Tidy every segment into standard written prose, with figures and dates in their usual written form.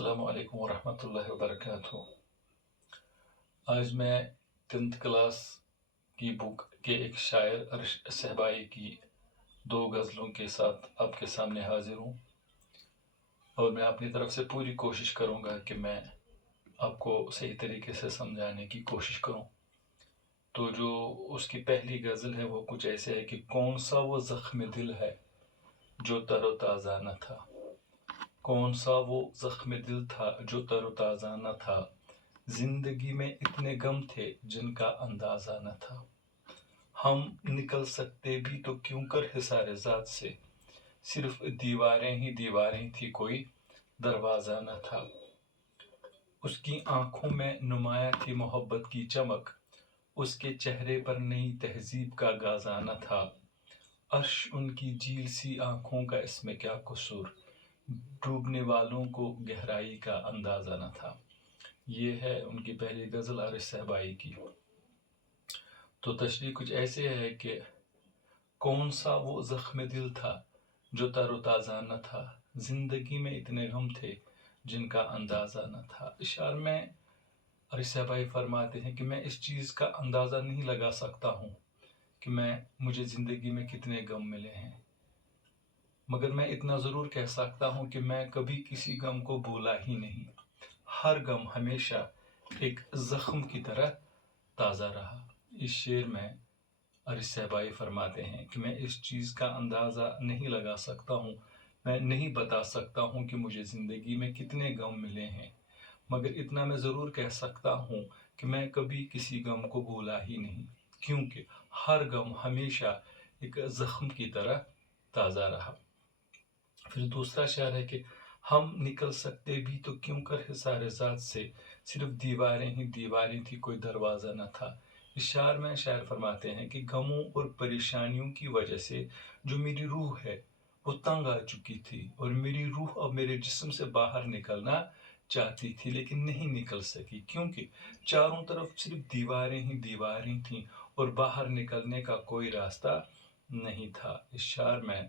السلام علیکم ورحمۃ اللہ وبرکاتہ۔ آج میں 10th کلاس کی بک کے ایک شاعر عرش صہبائی کی 2 غزلوں کے ساتھ آپ کے سامنے حاضر ہوں، اور میں اپنی طرف سے پوری کوشش کروں گا کہ میں آپ کو صحیح طریقے سے سمجھانے کی کوشش کروں۔ تو جو اس کی پہلی غزل ہے وہ کچھ ایسے ہے کہ کون سا وہ زخم دل ہے جو تر و تازہ نہ تھا، کون سا وہ زخم دل تھا جو تر و تازہ نہ تھا، زندگی میں اتنے غم تھے جن کا اندازہ نہ تھا، ہم نکل سکتے بھی تو کیوں کر حصار ذات سے، صرف دیواریں ہی دیواریں تھی کوئی دروازہ نہ تھا، اس کی آنکھوں میں نمایاں تھی محبت کی چمک، اس کے چہرے پر نئی تہذیب کا غازہ نہ تھا، عرش ان کی جھیل سی آنکھوں کا اس میں کیا قصور، ڈوبنے والوں کو گہرائی کا اندازہ نہ تھا۔ یہ ہے ان کی پہلی غزل عرش صہبائی کی۔ تو تشریح کچھ ایسے ہے کہ کون سا وہ زخم دل تھا جو تر و تازہ نہ تھا، زندگی میں اتنے غم تھے جن کا اندازہ نہ تھا۔ اشعار میں عرش صہبائی فرماتے ہیں کہ میں اس چیز کا اندازہ نہیں لگا سکتا ہوں کہ مجھے زندگی میں کتنے غم ملے ہیں، مگر میں اتنا ضرور کہہ سکتا ہوں کہ میں کبھی کسی غم کو بھولا ہی نہیں، ہر غم ہمیشہ ایک زخم کی طرح تازہ رہا۔ اس شعر میں عرش صہبائی فرماتے ہیں کہ میں اس چیز کا اندازہ نہیں لگا سکتا ہوں، میں نہیں بتا سکتا ہوں کہ مجھے زندگی میں کتنے غم ملے ہیں، مگر اتنا میں ضرور کہہ سکتا ہوں کہ میں کبھی کسی غم کو بھولا ہی نہیں، کیونکہ ہر غم ہمیشہ ایک زخم کی طرح تازہ رہا۔ پھر دوسرا شعر ہے کہ ہم نکل سکتے بھی تو کیوں کر حصار ذات سے، صرف دیواریں ہی دیواریں تھی کوئی دروازہ نہ تھا۔ اس شعر میں شاعر فرماتے ہیں کہ غموں اور پریشانیوں کی وجہ سے جو میری روح ہے وہ تنگ آ چکی تھی، اور میری روح اب میرے جسم سے باہر نکلنا چاہتی تھی لیکن نہیں نکل سکی، کیونکہ چاروں طرف صرف دیواریں ہی دیواریں تھیں اور باہر نکلنے کا کوئی راستہ نہیں تھا۔ اس شعر میں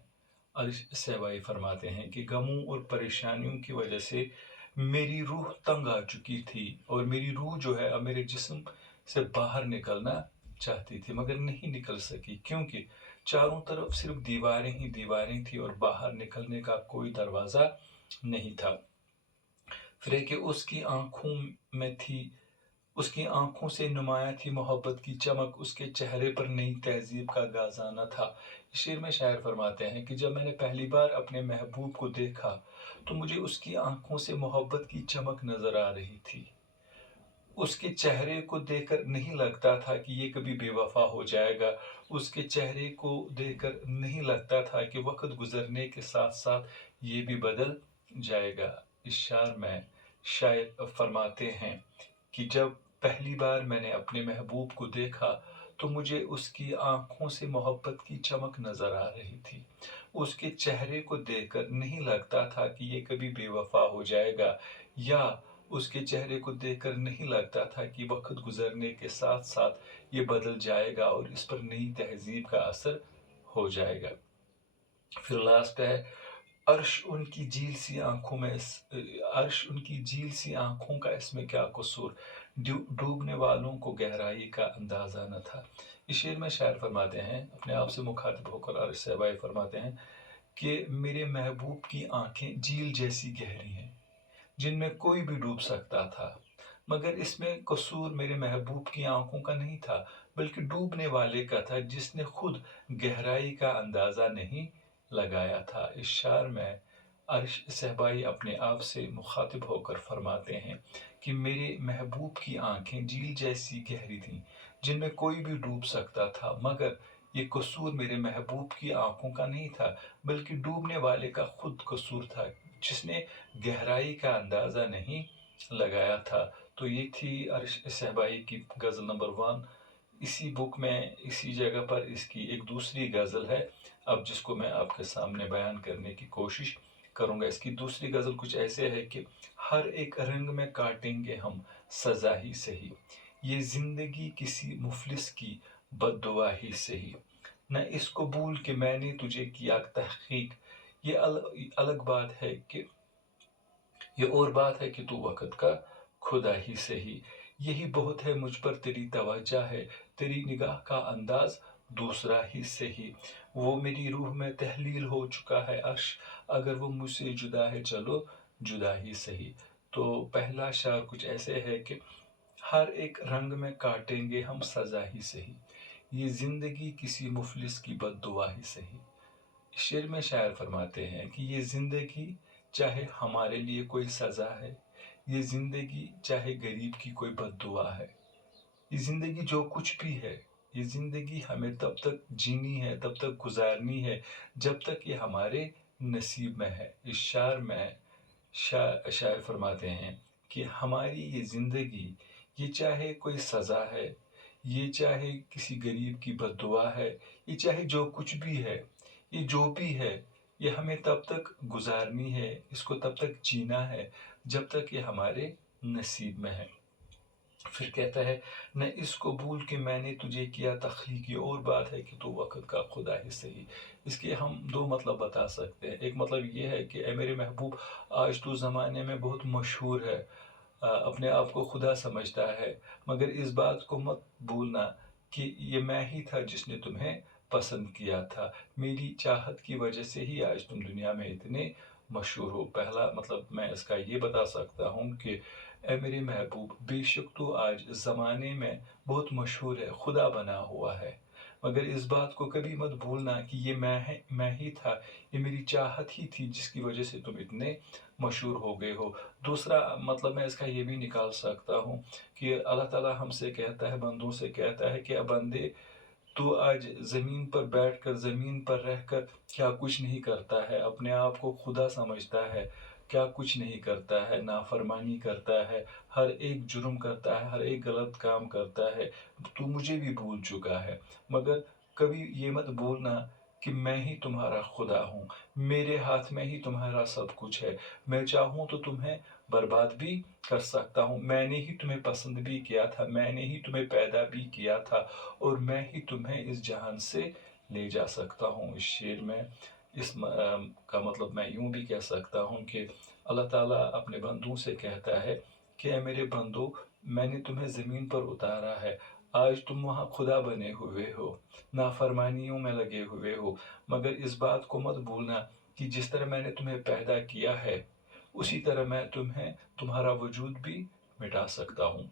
عرش صہبائی فرماتے ہیں کہ غموں اور پریشانیوں کی وجہ سے میری روح تنگ آ چکی تھی، اور میری روح جو ہے اب میرے جسم سے باہر نکلنا چاہتی تھی مگر نہیں نکل سکی، کیونکہ چاروں طرف صرف دیواریں ہی دیواریں تھی اور باہر نکلنے کا کوئی دروازہ نہیں تھا۔ پھر ہے کہ اس کی آنکھوں سے نمایاں تھی محبت کی چمک، اس کے چہرے پر نئی تہذیب کا غازہ نہ تھا۔ اس شعر میں شاعر فرماتے ہیں کہ جب میں نے پہلی بار اپنے محبوب کو دیکھا تو مجھے اس کی آنکھوں سے محبت کی چمک نظر آ رہی تھی، اس کے چہرے کو دیکھ کر نہیں لگتا تھا کہ یہ کبھی بے وفا ہو جائے گا، اس کے چہرے کو دیکھ کر نہیں لگتا تھا کہ وقت گزرنے کے ساتھ ساتھ یہ بھی بدل جائے گا۔ اس شعر میں شاعر فرماتے ہیں کہ جب پہلی بار میں نے اپنے محبوب کو دیکھا تو مجھے اس کی آنکھوں سے محبت کی چمک نظر آ رہی تھی، اس کے چہرے کو دیکھ کر نہیں لگتا تھا کہ یہ کبھی بے وفا ہو جائے گا، یا اس کے چہرے کو دیکھ کر نہیں لگتا تھا کہ وقت گزرنے کے ساتھ ساتھ یہ بدل جائے گا اور اس پر نئی تہذیب کا اثر ہو جائے گا۔ پھر لاسٹ ہے عرش ان کی جھیل سی آنکھوں کا اس میں کیا قصور، ڈوبنے والوں کو گہرائی کا اندازہ نہ تھا۔ اس شعر میں شاعر فرماتے ہیں، اپنے آپ سے مخاطب ہو کر عرش صہبائی فرماتے ہیں کہ میرے محبوب کی آنکھیں جھیل جیسی گہری ہیں جن میں کوئی بھی ڈوب سکتا تھا، مگر اس میں قصور میرے محبوب کی آنکھوں کا نہیں تھا بلکہ ڈوبنے والے کا تھا جس نے خود گہرائی کا اندازہ نہیں لگایا تھا۔ اس شعر میں عرش صہبائی اپنے آپ سے مخاطب ہو کر فرماتے ہیں کہ میرے محبوب کی آنکھیں جھیل جیسی گہری تھیں جن میں کوئی بھی ڈوب سکتا تھا، مگر یہ قصور میرے محبوب کی آنکھوں کا نہیں تھا بلکہ ڈوبنے والے کا خود قصور تھا جس نے گہرائی کا اندازہ نہیں لگایا تھا۔ تو یہ تھی عرش صہبائی کی غزل نمبر 1۔ اسی بک میں اسی جگہ پر اس کی ایک دوسری غزل ہے اب جس کو میں آپ کے سامنے بیان کرنے کی کوشش کروں گا۔ اس کی دوسری غزل کچھ ایسے ہے کہ ہر ایک رنگ میں کاٹیں گے ہم سزا ہی سہی، یہ زندگی کسی مفلس کی بد دعا ہی سہی، نہ اس کو بھول کہ میں نے تجھے کیا تحقیق، یہ الگ بات ہے کہ یہ اور بات ہے کہ تو وقت کا خدا ہی سہی، یہی بہت ہے مجھ پر تیری توجہ ہے، تیری نگاہ کا انداز دوسرا ہی سہی، وہ میری روح میں تحلیل ہو چکا ہے عرش، اگر وہ مجھ سے جدا ہے چلو جدا ہی سہی۔ تو پہلا شعر کچھ ایسے ہے کہ ہر ایک رنگ میں کاٹیں گے ہم سزا ہی سہی، یہ زندگی کسی مفلس کی بد دعا ہی سہی۔ شعر میں شاعر فرماتے ہیں کہ یہ زندگی چاہے ہمارے لیے کوئی سزا ہے، یہ زندگی چاہے غریب کی کوئی بد دعا ہے، یہ زندگی جو کچھ بھی ہے، یہ زندگی ہمیں تب تک جینی ہے، تب تک گزارنی ہے جب تک یہ ہمارے نصیب میں ہے۔ اس شعر میں شاعر فرماتے ہیں کہ ہماری یہ زندگی، یہ چاہے کوئی سزا ہے، یہ چاہے کسی غریب کی بد دعا ہے، یہ چاہے جو کچھ بھی ہے، یہ جو بھی ہے، یہ ہمیں تب تک گزارنی ہے، اس کو تب تک جینا ہے جب تک یہ ہمارے نصیب میں ہے۔ پھر کہتا ہے نہ اس کو بھول کہ میں نے تجھے کیا تخلیق، یہ اور بات ہے کہ تو وقت کا خدا ہی سہی۔ اس کے ہم دو مطلب بتا سکتے ہیں۔ ایک مطلب یہ ہے کہ اے میرے محبوب، آج تو زمانے میں بہت مشہور ہے، اپنے آپ کو خدا سمجھتا ہے، مگر اس بات کو مت بھولنا کہ یہ میں ہی تھا جس نے تمہیں پسند کیا تھا، میری چاہت کی وجہ سے ہی آج تم دنیا میں اتنے مشہور ہو۔ پہلا مطلب میں اس کا یہ بتا سکتا ہوں کہ اے میرے محبوب، بے شک تو آج زمانے میں بہت مشہور ہے، خدا بنا ہوا ہے، مگر اس بات کو کبھی مت بھولنا کہ یہ میں ہی تھا، یہ میری چاہت ہی تھی جس کی وجہ سے تم اتنے مشہور ہو گئے ہو۔ دوسرا مطلب میں اس کا یہ بھی نکال سکتا ہوں کہ اللہ تعالیٰ ہم سے کہتا ہے، بندوں سے کہتا ہے کہ اے بندے، تو آج زمین پر بیٹھ کر، زمین پر رہ کر کیا کچھ نہیں کرتا ہے، اپنے آپ کو خدا سمجھتا ہے، کیا کچھ نہیں کرتا ہے، نافرمانی کرتا ہے، ہر ایک جرم کرتا ہے، ہر ایک غلط کام کرتا ہے، تو مجھے بھی بھول چکا ہے، مگر کبھی یہ مت بھولنا کہ میں ہی تمہارا خدا ہوں، میرے ہاتھ میں ہی تمہارا سب کچھ ہے، میں چاہوں تو تمہیں برباد بھی کر سکتا ہوں، میں نے ہی تمہیں پسند بھی کیا تھا، میں نے ہی تمہیں پیدا بھی کیا تھا، اور میں ہی تمہیں اس جہان سے لے جا سکتا ہوں۔ اس شعر میں اس کا مطلب میں یوں بھی کہہ سکتا ہوں کہ اللہ تعالیٰ اپنے بندوں سے کہتا ہے کہ اے میرے بندو، میں نے تمہیں زمین پر اتارا ہے، آج تم وہاں خدا بنے ہوئے ہو، نافرمانیوں میں لگے ہوئے ہو، مگر اس بات کو مت بھولنا کہ جس طرح میں نے تمہیں پیدا کیا ہے، اسی طرح میں تمہیں تمہارا وجود بھی مٹا سکتا ہوں۔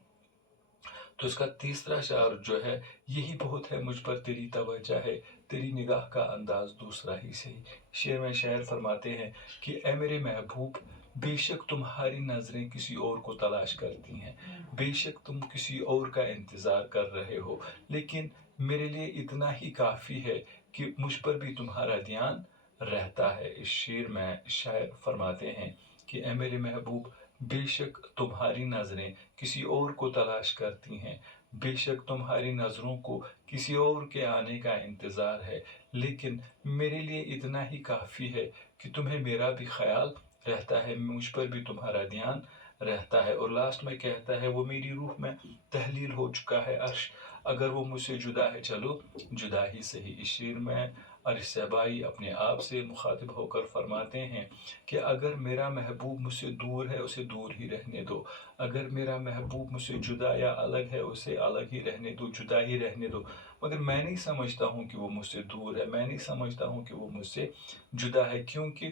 تو اس کا تیسرا شعر جو ہے، یہی بہت ہے مجھ پر تیری توجہ ہے، تیری نگاہ کا انداز دوسرا ہی سہی۔ شعر میں شاعر فرماتے ہیں کہ اے میرے محبوب، بے شک تمہاری نظریں کسی اور کو تلاش کرتی ہیں، بے شک تم کسی اور کا انتظار کر رہے ہو، لیکن میرے لیے اتنا ہی کافی ہے کہ مجھ پر بھی تمہارا دھیان رہتا ہے۔ اس شعر میں شاعر فرماتے ہیں کہ اے میرے محبوب، بے شک تمہاری نظریں کسی اور کو تلاش کرتی ہیں، بے شک تمہاری نظروں کو کسی اور کے آنے کا انتظار ہے، لیکن میرے لیے اتنا ہی کافی ہے کہ تمہیں میرا بھی خیال رہتا ہے، مجھ پر بھی تمہارا دھیان رہتا ہے۔ اور لاسٹ میں کہتا ہے وہ میری روح میں تحلیل ہو چکا ہے عرش، اگر وہ مجھ سے جدا ہے چلو جدا ہی سہی۔ اس شعر میں عرش صہبائی اپنے آپ سے مخاطب ہو کر فرماتے ہیں کہ اگر میرا محبوب مجھ سے دور ہے، اسے دور ہی رہنے دو، اگر میرا محبوب مجھ سے جدا یا الگ ہے، اسے الگ ہی رہنے دو، جدا ہی رہنے دو، مگر میں نہیں سمجھتا ہوں کہ وہ مجھ سے دور ہے، میں نہیں سمجھتا ہوں کہ وہ مجھ سے جدا ہے، کیونکہ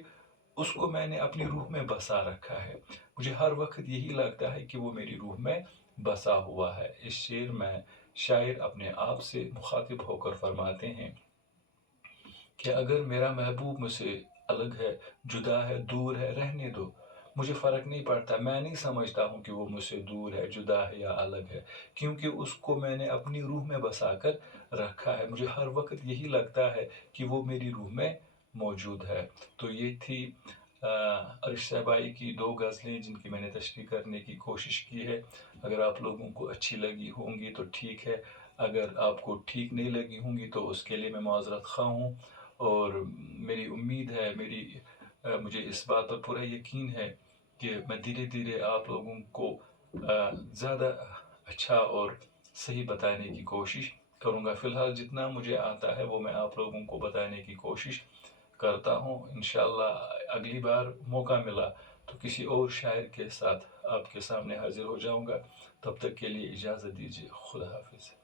اس کو میں نے اپنی روح میں بسا رکھا ہے، مجھے ہر وقت یہی لگتا ہے کہ وہ میری روح میں بسا ہوا ہے۔ اس شعر میں شاعر اپنے آپ سے مخاطب ہو کر فرماتے ہیں کہ اگر میرا محبوب مجھ سے الگ ہے، جدا ہے، دور ہے، رہنے دو، مجھے فرق نہیں پڑتا، میں نہیں سمجھتا ہوں کہ وہ مجھ سے دور ہے، جدا ہے یا الگ ہے، کیونکہ اس کو میں نے اپنی روح میں بسا کر رکھا ہے، مجھے ہر وقت یہی لگتا ہے کہ وہ میری روح میں موجود ہے۔ تو یہ تھی عرش صہبائی کی دو غزلیں جن کی میں نے تشریح کرنے کی کوشش کی ہے۔ اگر آپ لوگوں کو اچھی لگی ہوں گی تو ٹھیک ہے، اگر آپ کو ٹھیک نہیں لگی ہوں گی تو اس کے لیے میں معذرت خواہ ہوں، اور میری امید ہے، مجھے اس بات پر پورا یقین ہے کہ میں دھیرے دھیرے آپ لوگوں کو زیادہ اچھا اور صحیح بتانے کی کوشش کروں گا۔ فی الحال جتنا مجھے آتا ہے وہ میں آپ لوگوں کو بتانے کی کوشش کرتا ہوں۔ انشاءاللہ اگلی بار موقع ملا تو کسی اور شاعر کے ساتھ آپ کے سامنے حاضر ہو جاؤں گا. تب تک کے لیے اجازت دیجیے. خدا حافظ.